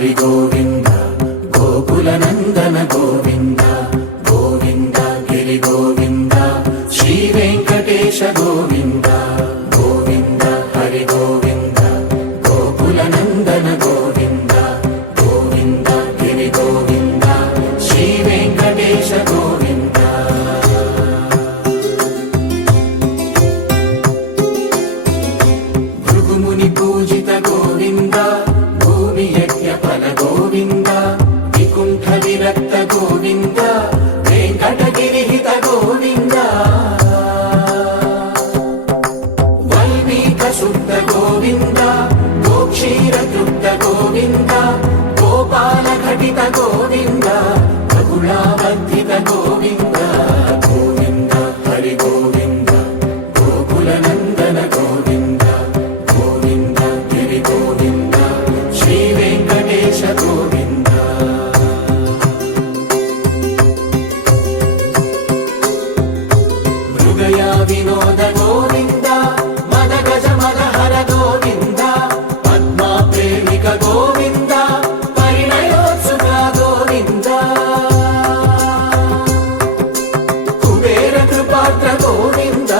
హరి గోవింద గోకుల నందన గోవింద గోవింద గిరి గోవింద శ్రీ వెంకటేశ గోవింద గోవింద హరి గోవింద గోకుల నందన గోవింద గోవింద గిరి గోవింద శ్రీ వెంకటేశ గోవింద భృగుముని పూజిత గోవింద భూమి యజ్ఞ ఫల గోవింద వికుంఠ విరక్త గోవింద వెంకటగిరిహిత గోవింద వల్మీక శుద్ధ గోవింద గోక్షీర తృప్త గోవింద గోపాల ఘటిత గోవింద బహుళావర్ధిత గోవింద గోవింద హరి గోవింద గోకుల నందన గోవింద గోవింద గిరి గోవింద శ్రీ వెంకటేశ గోవింద మృగయా వినోద గోవింద మద గజ మదహర గోవింద పద్మా ప్రేమిక గోవింద పరిణయోత్సుక గోవింద కుబేర కృపాత్ర గోవింద